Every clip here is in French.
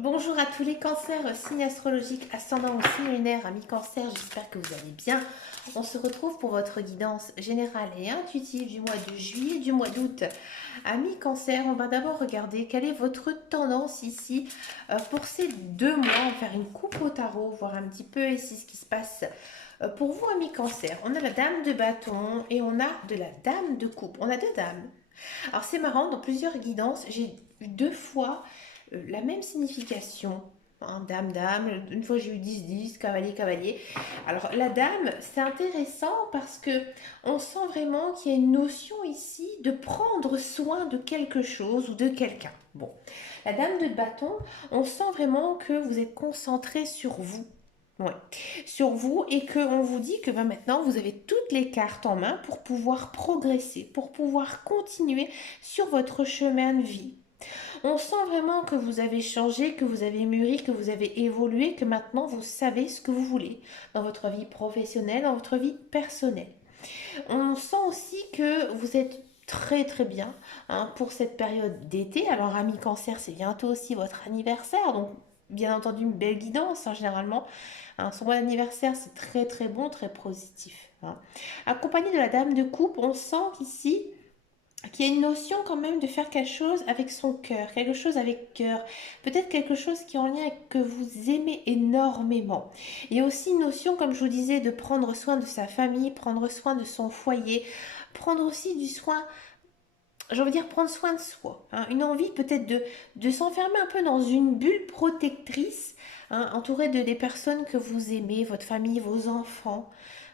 Bonjour à tous les cancers, signe astrologique, ascendant ou signe lunaire, amis cancer, j'espère que vous allez bien. On se retrouve pour votre guidance générale et intuitive du mois de juillet et du mois d'août. Amis cancer, on va d'abord regarder quelle est votre tendance ici pour ces 2 mois. On va faire une coupe au tarot, voir un petit peu ici ce qui se passe. Pour vous, amis cancer, on a la dame de bâton et on a de la dame de coupe. On a deux dames. Alors c'est marrant, dans plusieurs guidances, j'ai eu 2 fois la même signification. Hein, dame, dame, une fois j'ai eu 10, 10, cavalier, cavalier. Alors la dame, c'est intéressant parce que on sent vraiment qu'il y a une notion ici de prendre soin de quelque chose ou de quelqu'un. Bon, la dame de bâton, on sent vraiment que vous êtes concentré sur vous. Ouais, sur vous et qu'on vous dit que maintenant vous avez toutes les cartes en main pour pouvoir progresser, pour pouvoir continuer sur votre chemin de vie. On sent vraiment que vous avez changé, que vous avez mûri, que vous avez évolué, que maintenant vous savez ce que vous voulez dans votre vie professionnelle, dans votre vie personnelle. On sent aussi que vous êtes très très bien pour cette période d'été. Alors, ami cancer, c'est bientôt aussi votre anniversaire, donc bien entendu une belle guidance généralement. Son bon anniversaire, c'est très très bon, très positif. Accompagné de la dame de coupe, on sent qu'ici, qu'il y a une notion quand même de faire quelque chose avec son cœur, quelque chose avec cœur, peut-être quelque chose qui est en lien avec que vous aimez énormément. Il y a aussi une notion, comme je vous disais, de prendre soin de sa famille, prendre soin de son foyer, prendre aussi du soin, j'ai envie de dire prendre soin de soi. Une envie peut-être de s'enfermer un peu dans une bulle protectrice, entourée de des personnes que vous aimez, votre famille, vos enfants.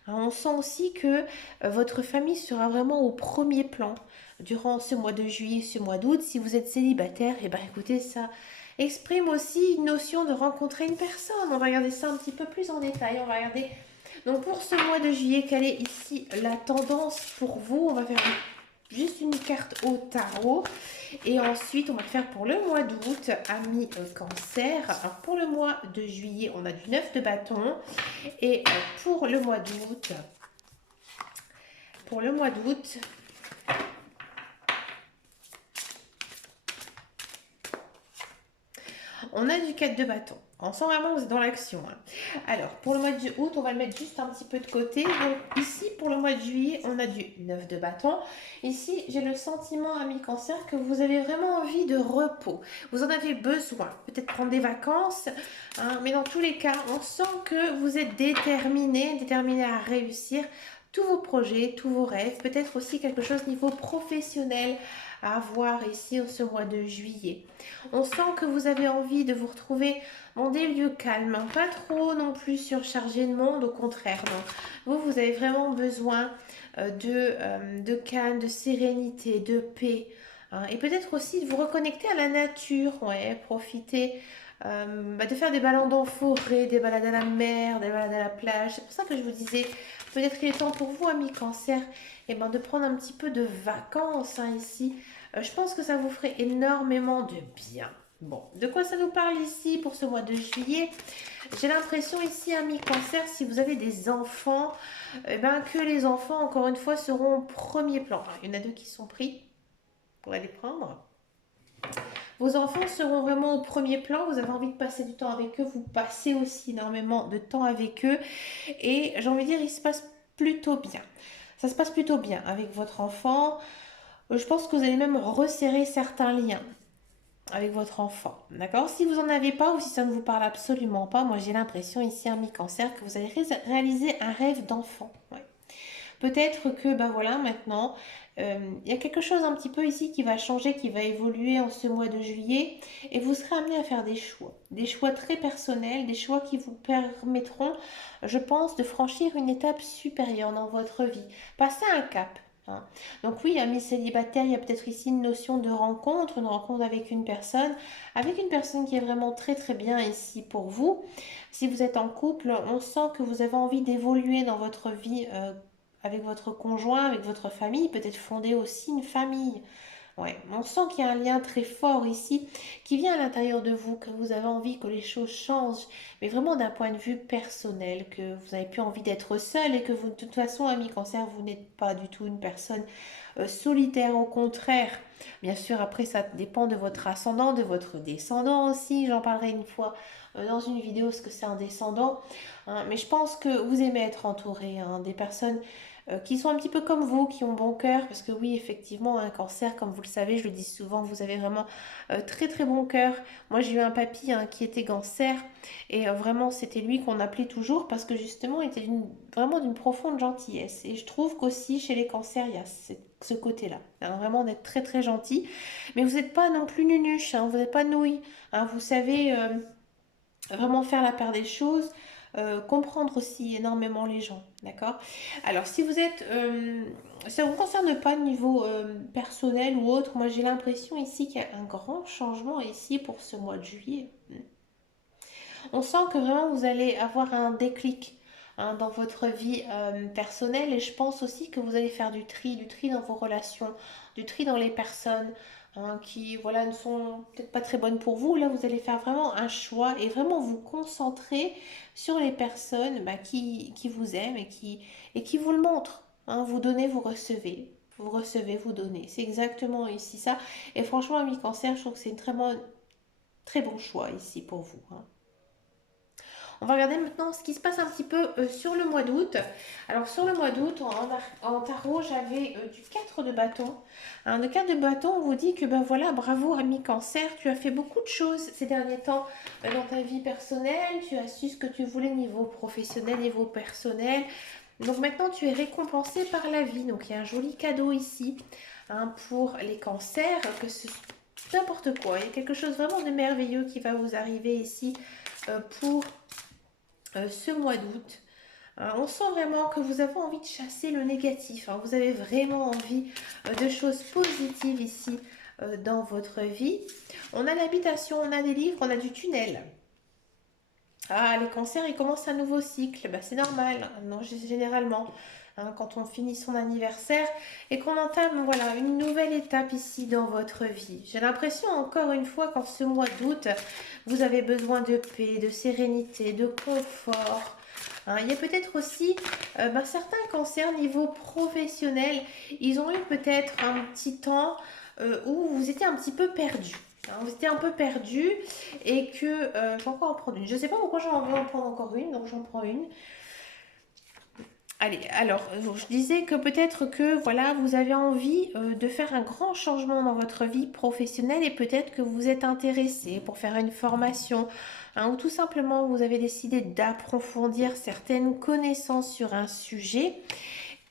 On sent aussi que votre famille sera vraiment au premier plan durant ce mois de juillet, ce mois d'août. Si vous êtes célibataire, et ben écoutez, ça exprime aussi une notion de rencontrer une personne. On va regarder ça un petit peu plus en détail. On va regarder donc pour ce mois de juillet, quelle est ici la tendance pour vous. On va faire juste une carte au tarot. Et ensuite, on va le faire pour le mois d'août, ami cancer. Alors, pour le mois de juillet, on a du 9 de bâton. Et pour le mois d'août, pour le mois d'août, on a du 4 de bâton. On sent vraiment que vous êtes dans l'action. Alors, pour le mois d'août, on va le mettre juste un petit peu de côté. Donc, ici, pour le mois de juillet, on a du 9 de bâton. Ici, j'ai le sentiment, ami cancer, que vous avez vraiment envie de repos. Vous en avez besoin. Peut-être prendre des vacances. Mais dans tous les cas, on sent que vous êtes déterminé, déterminé à réussir tous vos projets, tous vos rêves. Peut-être aussi quelque chose niveau professionnel à voir ici en ce mois de juillet. On sent que vous avez envie de vous retrouver dans des lieux calmes, pas trop non plus surchargés de monde, au contraire. Non. Vous avez vraiment besoin de calme, de sérénité, de paix. Et peut-être aussi de vous reconnecter à la nature, ouais, profiter de faire des balades en forêt, des balades à la mer, des balades à la plage. C'est pour ça que je vous disais, peut-être qu'il est temps pour vous, amis cancer, de prendre un petit peu de vacances ici. Je pense que ça vous ferait énormément de bien. Bon, de quoi ça nous parle ici pour ce mois de juillet? J'ai l'impression ici, amis cancer, si vous avez des enfants, que les enfants, encore une fois, seront au premier plan. Alors, il y en a deux qui sont pris pour aller prendre. Vos enfants seront vraiment au premier plan, vous avez envie de passer du temps avec eux, vous passez aussi énormément de temps avec eux et j'ai envie de dire, il se passe plutôt bien. Ça se passe plutôt bien avec votre enfant. Je pense que vous allez même resserrer certains liens avec votre enfant. D'accord? Si vous n'en avez pas ou si ça ne vous parle absolument pas, moi j'ai l'impression ici, un mi-cancer, que vous allez réaliser un rêve d'enfant. Ouais. Peut-être que, ben voilà, maintenant, il y a quelque chose un petit peu ici qui va changer, qui va évoluer en ce mois de juillet, et vous serez amené à faire des choix très personnels, des choix qui vous permettront, je pense, de franchir une étape supérieure dans votre vie, passer un cap. Donc oui, amis célibataires, il y a peut-être ici une rencontre avec une personne qui est vraiment très très bien ici pour vous. Si vous êtes en couple, on sent que vous avez envie d'évoluer dans votre vie avec votre conjoint, avec votre famille, peut-être fonder aussi une famille. Ouais, on sent qu'il y a un lien très fort ici qui vient à l'intérieur de vous, que vous avez envie que les choses changent, mais vraiment d'un point de vue personnel, que vous n'avez plus envie d'être seul et que vous, de toute façon, ami cancer, vous n'êtes pas du tout une personne solitaire, au contraire. Bien sûr, après, ça dépend de votre ascendant, de votre descendant aussi. J'en parlerai une fois dans une vidéo ce que c'est un descendant. Hein. Mais je pense que vous aimez être entouré hein, des personnes qui sont un petit peu comme vous, qui ont bon cœur, parce que oui, effectivement, un cancer, comme vous le savez, je le dis souvent, vous avez vraiment très très bon cœur. Moi, j'ai eu un papy hein, qui était cancer, et vraiment, c'était lui qu'on appelait toujours, parce que justement, il était vraiment d'une profonde gentillesse. Et je trouve qu'aussi, chez les cancers, il y a ce côté-là, hein, vraiment d'être très très gentil. Mais vous n'êtes pas non plus nunuche, hein, vous n'êtes pas nouille, hein, vous savez vraiment faire la part des choses, comprendre aussi énormément les gens, d'accord? Alors si vous êtes, ça ne vous concerne pas au niveau personnel ou autre, moi j'ai l'impression ici qu'il y a un grand changement ici pour ce mois de juillet. On sent que vraiment vous allez avoir un déclic hein, dans votre vie personnelle et je pense aussi que vous allez faire du tri dans vos relations, du tri dans les personnes hein, qui voilà, ne sont peut-être pas très bonnes pour vous. Là, vous allez faire vraiment un choix et vraiment vous concentrer sur les personnes bah, qui vous aiment et qui vous le montrent. Hein. Vous donnez, vous recevez. Vous recevez, vous donnez. C'est exactement ici ça. Et franchement, ami cancer, je trouve que c'est une très bon choix ici pour vous. Hein. On va regarder maintenant ce qui se passe un petit peu sur le mois d'août. Alors sur le mois d'août, en tarot, j'avais du 4 de bâton. Hein, le 4 de bâton, on vous dit que ben voilà, bravo ami cancer, tu as fait beaucoup de choses ces derniers temps dans ta vie personnelle. Tu as su ce que tu voulais niveau professionnel, niveau personnel. Donc maintenant, tu es récompensé par la vie. Donc il y a un joli cadeau ici hein, pour les cancers, que ce n'importe quoi. Il y a quelque chose vraiment de merveilleux qui va vous arriver ici pour ce mois d'août. On sent vraiment que vous avez envie de chasser le négatif. Hein. Vous avez vraiment envie de choses positives ici dans votre vie. On a l'habitation, on a des livres, on a du tunnel. Ah, les cancers, ils commencent un nouveau cycle. Bah, c'est normal, non, généralement. Hein, quand on finit son anniversaire et qu'on entame voilà, une nouvelle étape ici dans votre vie. J'ai l'impression encore une fois qu'en ce mois d'août, vous avez besoin de paix, de sérénité, de confort. Hein, il y a peut-être aussi certains cancers niveau professionnel, ils ont eu peut-être un petit temps où vous étiez un petit peu perdu. Hein, vous étiez un peu perdu et que je vais encore en prendre une. Je ne sais pas pourquoi j'en veux en prendre encore une, donc j'en prends une. Allez, alors, je disais que peut-être que voilà, vous avez envie de faire un grand changement dans votre vie professionnelle et peut-être que vous êtes intéressé pour faire une formation hein, ou tout simplement vous avez décidé d'approfondir certaines connaissances sur un sujet.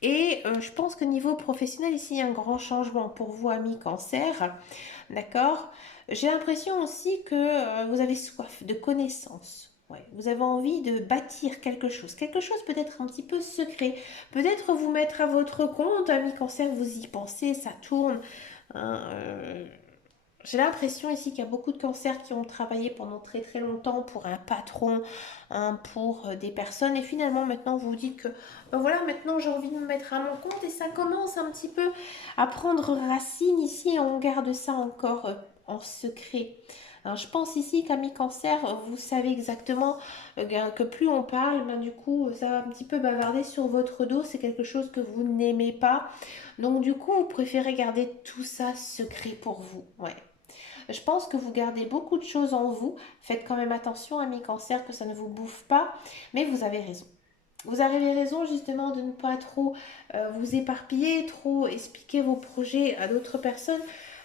Et je pense que niveau professionnel, ici, il y a un grand changement pour vous, amis cancer. D'accord? J'ai l'impression aussi que vous avez soif de connaissances. Ouais, vous avez envie de bâtir quelque chose peut-être un petit peu secret, peut-être vous mettre à votre compte, ami cancer, vous y pensez, ça tourne. Hein, j'ai l'impression ici qu'il y a beaucoup de cancers qui ont travaillé pendant très très longtemps pour un patron, hein, pour des personnes et finalement maintenant vous vous dites que ben voilà maintenant j'ai envie de me mettre à mon compte et ça commence un petit peu à prendre racine ici et on garde ça encore en secret. Alors, je pense ici qu'ami cancer, vous savez exactement que plus on parle, ben, du coup ça va un petit peu bavarder sur votre dos, c'est quelque chose que vous n'aimez pas. Donc du coup vous préférez garder tout ça secret pour vous. Ouais. Je pense que vous gardez beaucoup de choses en vous. Faites quand même attention, amis cancer, que ça ne vous bouffe pas. Mais vous avez raison. Vous avez raison justement de ne pas trop vous éparpiller, trop expliquer vos projets à d'autres personnes.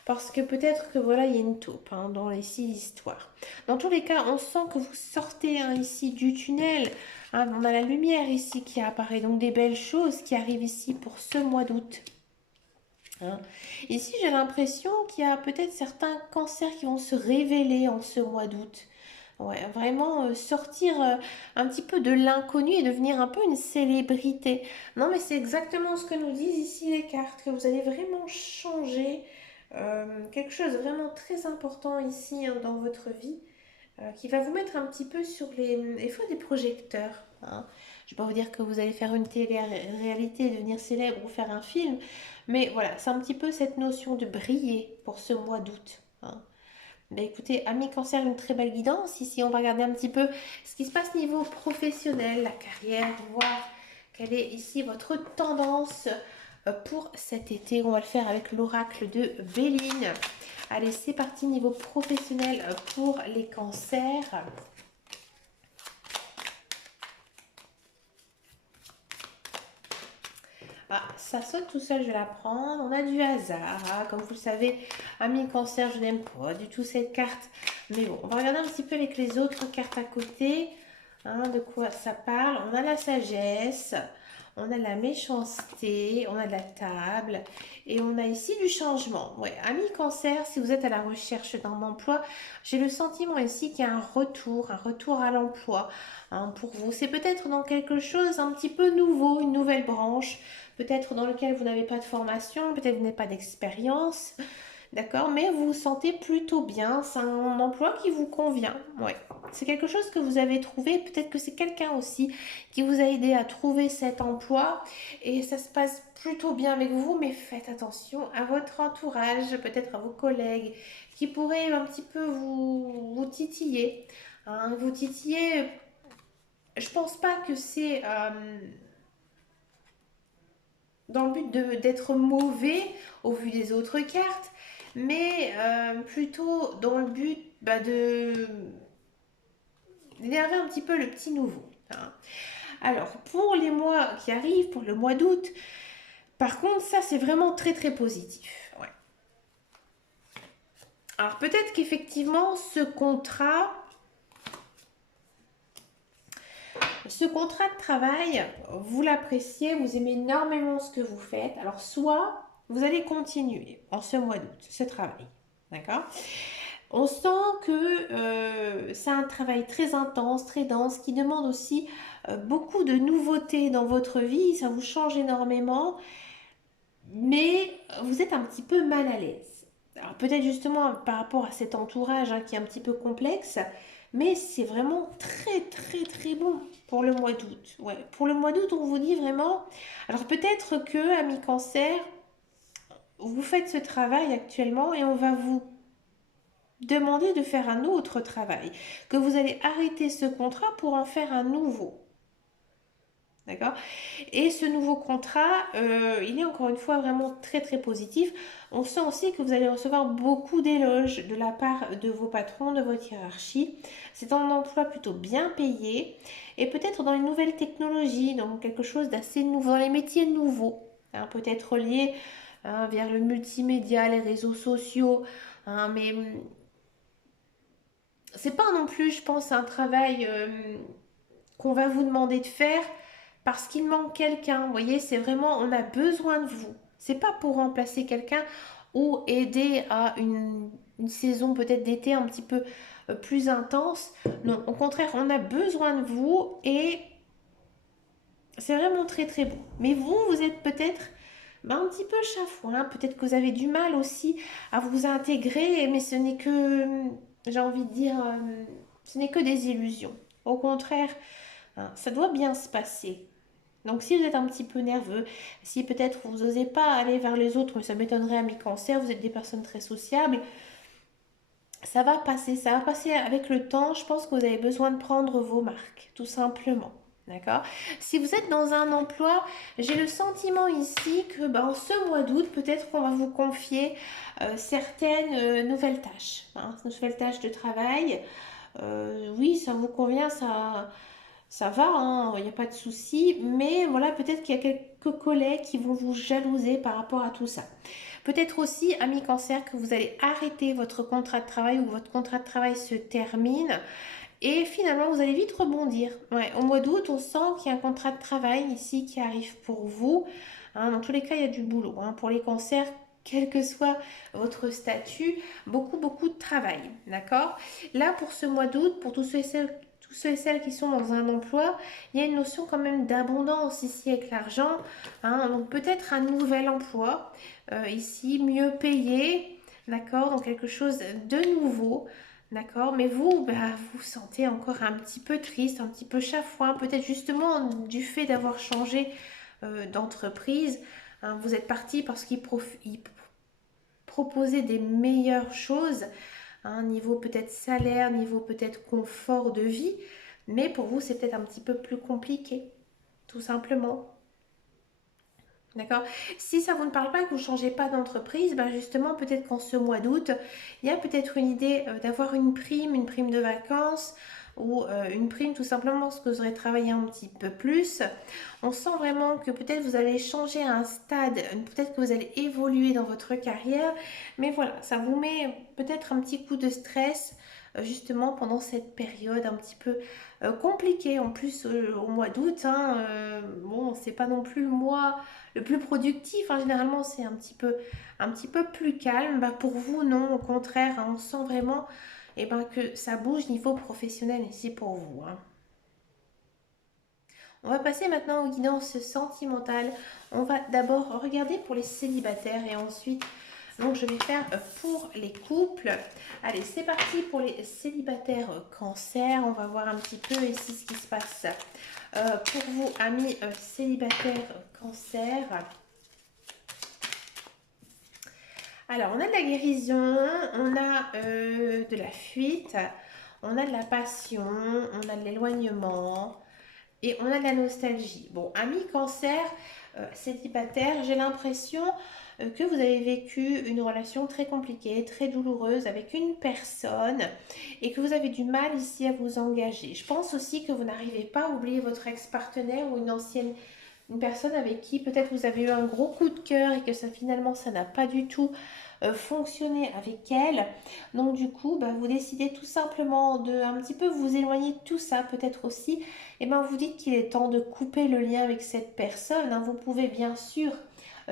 Parce que peut-être que voilà, il y a une taupe hein, dans ici l'histoire. Dans tous les cas, on sent que vous sortez hein, ici du tunnel. Hein, on a la lumière ici qui apparaît. Donc des belles choses qui arrivent ici pour ce mois d'août. Hein. Ici, j'ai l'impression qu'il y a peut-être certains cancers qui vont se révéler en ce mois d'août. Ouais, vraiment sortir un petit peu de l'inconnu et devenir un peu une célébrité. Non, mais c'est exactement ce que nous disent ici les cartes, que vous allez vraiment changer quelque chose de vraiment très important ici hein, dans votre vie. qui va vous mettre un petit peu sur les feux des projecteurs. Hein. Je ne vais pas vous dire que vous allez faire une télé-réalité, devenir célèbre ou faire un film, mais voilà, c'est un petit peu cette notion de briller pour ce mois d'août. Hein. Ben écoutez, amis cancer, une très belle guidance. Ici, on va regarder un petit peu ce qui se passe niveau professionnel, la carrière, voir quelle est ici votre tendance pour cet été. On va le faire avec l'oracle de Béline. Allez, c'est parti niveau professionnel pour les cancers. Ah, ça saute tout seul, je vais la prendre. On a du hasard. Hein. Comme vous le savez, ami cancer, je n'aime pas du tout cette carte. Mais bon, on va regarder un petit peu avec les autres cartes à côté. Hein, de quoi ça parle. On a la sagesse. On a la méchanceté, on a de la table et on a ici du changement. Ouais, ami cancer, si vous êtes à la recherche d'un emploi, j'ai le sentiment ici qu'il y a un retour à l'emploi hein, pour vous. C'est peut-être dans quelque chose un petit peu nouveau, une nouvelle branche, peut-être dans lequel vous n'avez pas de formation, peut-être vous n'avez pas d'expérience. D'accord, mais vous vous sentez plutôt bien, c'est un emploi qui vous convient. Ouais. C'est quelque chose que vous avez trouvé, peut-être que c'est quelqu'un aussi qui vous a aidé à trouver cet emploi et ça se passe plutôt bien avec vous, mais faites attention à votre entourage, peut-être à vos collègues qui pourraient un petit peu vous titiller. Hein, vous titiller, je pense pas que c'est dans le but d'être mauvais au vu des autres cartes, mais plutôt dans le but de d'énerver un petit peu le petit nouveau. Hein. Alors, pour les mois qui arrivent, pour le mois d'août, par contre, ça c'est vraiment très très positif. Ouais. Alors peut-être qu'effectivement, ce contrat de travail, vous l'appréciez, vous aimez énormément ce que vous faites. Alors soit vous allez continuer en ce mois d'août, ce travail. D'accord? On sent que c'est un travail très intense, très dense, qui demande aussi beaucoup de nouveautés dans votre vie. Ça vous change énormément, mais vous êtes un petit peu mal à l'aise. Alors peut-être justement par rapport à cet entourage hein, qui est un petit peu complexe, mais c'est vraiment très très très bon pour le mois d'août. Ouais, pour le mois d'août, on vous dit vraiment. Alors peut-être que, ami cancer, vous faites ce travail actuellement et on va vous demander de faire un autre travail, que vous allez arrêter ce contrat pour en faire un nouveau. D'accord? Et ce nouveau contrat, il est encore une fois vraiment très très positif. On sent aussi que vous allez recevoir beaucoup d'éloges de la part de vos patrons, de votre hiérarchie. C'est un emploi plutôt bien payé et peut-être dans les nouvelles technologies, donc quelque chose d'assez nouveau, dans les métiers nouveaux, hein, peut-être lié hein, vers le multimédia, les réseaux sociaux, hein, mais c'est pas non plus, je pense, un travail qu'on va vous demander de faire parce qu'il manque quelqu'un. Vous voyez, c'est vraiment, on a besoin de vous. C'est pas pour remplacer quelqu'un ou aider à une saison peut-être d'été un petit peu plus intense. Non, au contraire, on a besoin de vous et c'est vraiment très très bon. Mais vous, vous êtes peut-être un petit peu chafouin. Peut-être que vous avez du mal aussi à vous intégrer, mais ce n'est que, j'ai envie de dire, ce n'est que des illusions. Au contraire, hein, ça doit bien se passer. Donc si vous êtes un petit peu nerveux, si peut-être vous n'osez pas aller vers les autres, mais ça m'étonnerait à mi-cancer, vous êtes des personnes très sociables, ça va passer avec le temps. Je pense que vous avez besoin de prendre vos marques, tout simplement. D'accord? Si vous êtes dans un emploi, j'ai le sentiment ici que en ce mois d'août, peut-être qu'on va vous confier certaines nouvelles tâches, hein, nouvelles tâches de travail. Oui, ça vous convient, ça va, hein, il n'y a pas de souci, mais voilà, peut-être qu'il y a quelques collègues qui vont vous jalouser par rapport à tout ça. Peut-être aussi, ami cancer, que vous allez arrêter votre contrat de travail ou votre contrat de travail se termine et finalement vous allez vite rebondir. Ouais, au mois d'août, on sent qu'il y a un contrat de travail ici qui arrive pour vous. Hein, dans tous les cas, il y a du boulot. Hein, pour les cancers, quel que soit votre statut, beaucoup, beaucoup de travail. D'accord? Là, pour ce mois d'août, pour tous ceux et celles qui sont dans un emploi, il y a une notion quand même d'abondance ici avec l'argent. Hein, donc peut-être un nouvel emploi ici, mieux payé. D'accord? Donc quelque chose de nouveau. D'accord, mais vous, bah, vous vous sentez encore un petit peu triste, un petit peu chafouin, peut-être justement du fait d'avoir changé d'entreprise. Hein, vous êtes parti parce qu'il proposait des meilleures choses, hein, niveau peut-être salaire, niveau peut-être confort de vie, mais pour vous, c'est peut-être un petit peu plus compliqué, tout simplement. D'accord. Si ça vous ne parle pas et que vous ne changez pas d'entreprise, ben justement, peut-être qu'en ce mois d'août, il y a peut-être une idée d'avoir une prime de vacances ou une prime tout simplement parce que vous aurez travaillé un petit peu plus. On sent vraiment que peut-être vous allez changer à un stade, peut-être que vous allez évoluer dans votre carrière, mais voilà, ça vous met peut-être un petit coup de stress justement pendant cette période un petit peu compliquée. En plus, au mois d'août, hein, bon, c'est pas non plus le mois le plus productif, hein, généralement c'est un petit peu plus calme. Bah, pour vous, non, au contraire, hein, on sent vraiment que ça bouge niveau professionnel ici pour vous. Hein. On va passer maintenant aux guidances sentimentales. On va d'abord regarder pour les célibataires et ensuite, donc je vais faire pour les couples. Allez, c'est parti pour les célibataires cancer. On va voir un petit peu ici ce qui se passe. Pour vous, amis célibataires cancer. Alors, on a de la guérison, on a de la fuite, on a de la passion, on a de l'éloignement et on a de la nostalgie. Bon, ami cancer, célibataire, j'ai l'impression que vous avez vécu une relation très compliquée, très douloureuse avec une personne et que vous avez du mal ici à vous engager. Je pense aussi que vous n'arrivez pas à oublier votre ex-partenaire ou une personne avec qui peut-être vous avez eu un gros coup de cœur et que ça finalement ça n'a pas du tout fonctionné avec elle. Donc du coup, bah, vous décidez tout simplement de un petit peu vous éloigner de tout ça, peut-être aussi. Et ben vous dites qu'il est temps de couper le lien avec cette personne. Hein. Vous pouvez bien sûr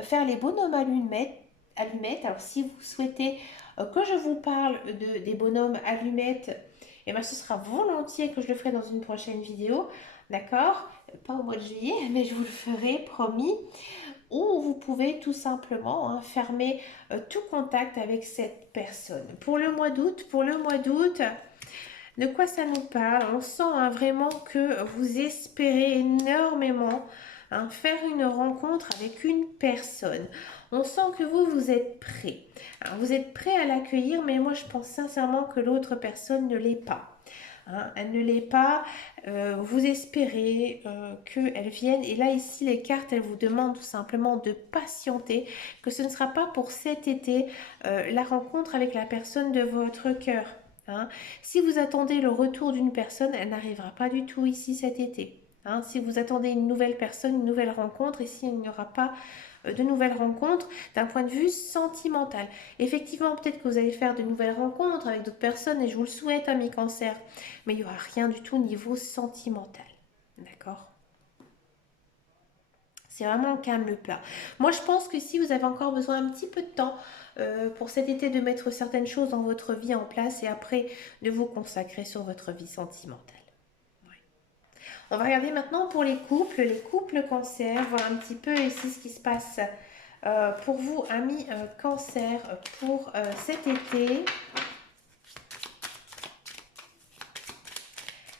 faire les bonhommes allumettes. Alors si vous souhaitez que je vous parle des bonhommes allumettes, et ben ce sera volontiers que je le ferai dans une prochaine vidéo. D'accord? Pas au mois de juillet, mais je vous le ferai, promis. Ou vous pouvez tout simplement hein, fermer tout contact avec cette personne. Pour le mois d'août, de quoi ça nous parle? On sent hein, vraiment que vous espérez énormément hein, faire une rencontre avec une personne. On sent que vous êtes prêt. Alors, vous êtes prêt à l'accueillir, mais moi je pense sincèrement que l'autre personne ne l'est pas. Hein, elle ne l'est pas, vous espérez qu'elle vienne et là ici les cartes elles vous demandent tout simplement de patienter, que ce ne sera pas pour cet été la rencontre avec la personne de votre cœur. Hein. Si vous attendez le retour d'une personne, elle n'arrivera pas du tout ici cet été. Hein. Si vous attendez une nouvelle personne, une nouvelle rencontre, ici il n'y aura pas de nouvelles rencontres d'un point de vue sentimental. Effectivement, peut-être que vous allez faire de nouvelles rencontres avec d'autres personnes et je vous le souhaite, amis cancer, mais il n'y aura rien du tout au niveau sentimental. D'accord? C'est vraiment calme le plat. Moi, je pense que si vous avez encore besoin un petit peu de temps pour cet été de mettre certaines choses dans votre vie en place et après de vous consacrer sur votre vie sentimentale. Ouais. On va regarder maintenant pour les couples cancer, voir un petit peu ici ce qui se passe pour vous, amis cancer, pour cet été.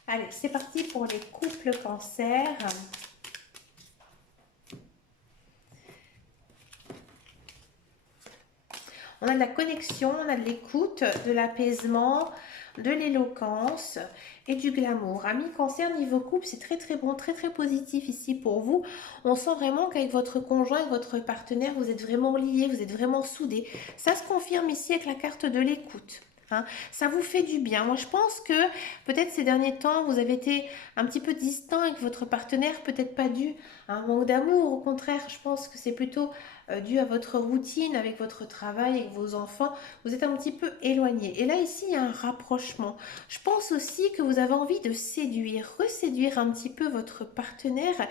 Allez, c'est parti pour les couples cancer. On a de la connexion, on a de l'écoute, de l'apaisement, de l'éloquence et du glamour. Amis cancer, niveau couple, c'est très très bon, très très positif ici pour vous. On sent vraiment qu'avec votre conjoint, avec votre partenaire, vous êtes vraiment liés, vous êtes vraiment soudés. Ça se confirme ici avec la carte de l'écoute. Hein. Ça vous fait du bien. Moi, je pense que peut-être ces derniers temps, vous avez été un petit peu distant avec votre partenaire, peut-être pas dû à un manque d'amour. Au contraire, je pense que c'est plutôt dû à votre routine avec votre travail, avec vos enfants, vous êtes un petit peu éloigné. Et là, ici, il y a un rapprochement. Je pense aussi que vous avez envie de séduire, reséduire un petit peu votre partenaire.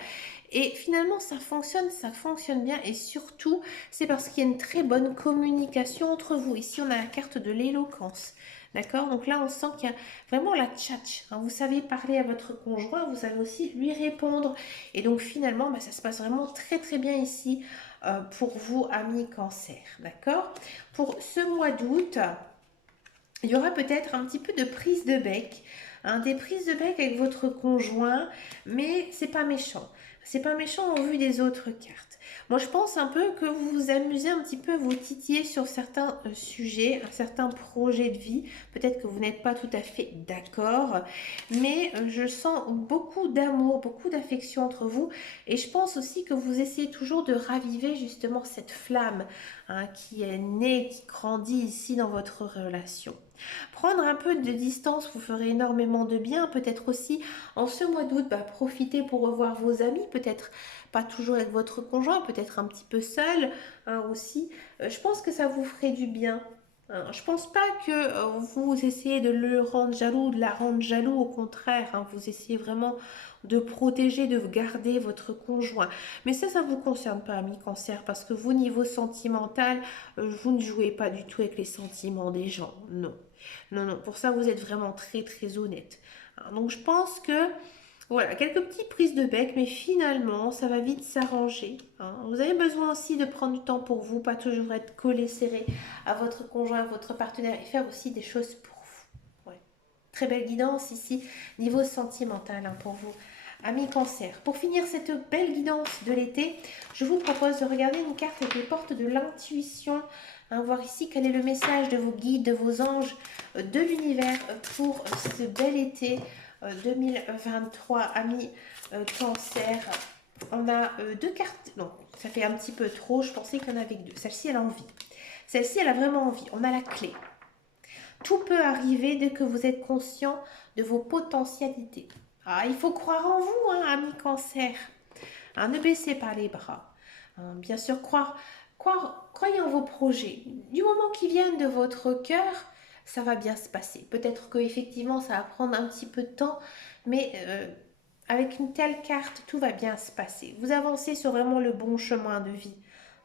Et finalement, ça fonctionne bien. Et surtout, c'est parce qu'il y a une très bonne communication entre vous. Ici, on a la carte de l'éloquence. D'accord? Donc là, on sent qu'il y a vraiment la tchatch. Hein. Vous savez parler à votre conjoint, vous savez aussi lui répondre. Et donc finalement, bah, ça se passe vraiment très très bien ici pour vous, amis cancer. D'accord? Pour ce mois d'août, il y aura peut-être un petit peu de prise de bec, hein, des prises de bec avec votre conjoint, mais c'est pas méchant. C'est pas méchant au vu des autres cartes. Moi, je pense un peu que vous vous amusez un petit peu à vous titiller sur certains sujets, certains projets de vie. Peut-être que vous n'êtes pas tout à fait d'accord, mais je sens beaucoup d'amour, beaucoup d'affection entre vous. Et je pense aussi que vous essayez toujours de raviver justement cette flamme, hein, qui est née, qui grandit ici dans votre relation. Prendre un peu de distance vous ferait énormément de bien. Peut-être aussi en ce mois d'août, profitez pour revoir vos amis. Peut-être pas toujours avec votre conjoint, peut-être un petit peu seul, hein, aussi. Je pense que ça vous ferait du bien. Hein. Je pense pas que vous essayez de le rendre jaloux, de la rendre jaloux. Au contraire, hein, vous essayez vraiment de protéger, de garder votre conjoint. Mais ça vous concerne pas, ami Cancer, parce que vous, niveau sentimental, vous ne jouez pas du tout avec les sentiments des gens. Non. Non, non, pour ça, vous êtes vraiment très, très honnête. Hein, donc, je pense que, voilà, quelques petites prises de bec, mais finalement, ça va vite s'arranger. Hein. Vous avez besoin aussi de prendre du temps pour vous, pas toujours être collé, serré à votre conjoint, à votre partenaire, et faire aussi des choses pour vous. Ouais. Très belle guidance ici, niveau sentimental, hein, pour vous. Amis Cancer, pour finir cette belle guidance de l'été, je vous propose de regarder une carte avec les portes de l'intuition. Hein, voir ici quel est le message de vos guides, de vos anges, de l'univers pour ce bel été 2023, amis Cancer. On a deux cartes, non, ça fait un petit peu trop, je pensais qu'il y en avait que deux. Celle-ci, elle a envie. Celle-ci, elle a vraiment envie. On a la clé. Tout peut arriver dès que vous êtes conscient de vos potentialités. Ah, il faut croire en vous, hein, amis Cancer. Hein, ne baissez pas les bras. Hein, bien sûr, croyez en vos projets. Du moment qu'ils viennent de votre cœur, ça va bien se passer. Peut-être que effectivement, ça va prendre un petit peu de temps, mais avec une telle carte, tout va bien se passer. Vous avancez sur vraiment le bon chemin de vie.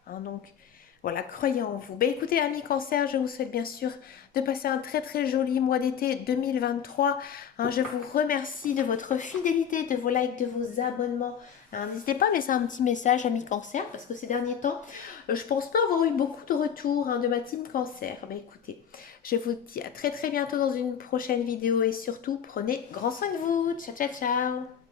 Hein, donc, voilà, croyez en vous. Ben, écoutez, amis Cancer, je vous souhaite bien sûr de passer un très très joli mois d'été 2023. Hein, je vous remercie de votre fidélité, de vos likes, de vos abonnements. Hein, n'hésitez pas à laisser un petit message, amis Cancer, parce que ces derniers temps, je pense pas avoir eu beaucoup de retours, hein, de ma team Cancer. Ben, écoutez, je vous dis à très très bientôt dans une prochaine vidéo et surtout, prenez grand soin de vous. Ciao, ciao, ciao.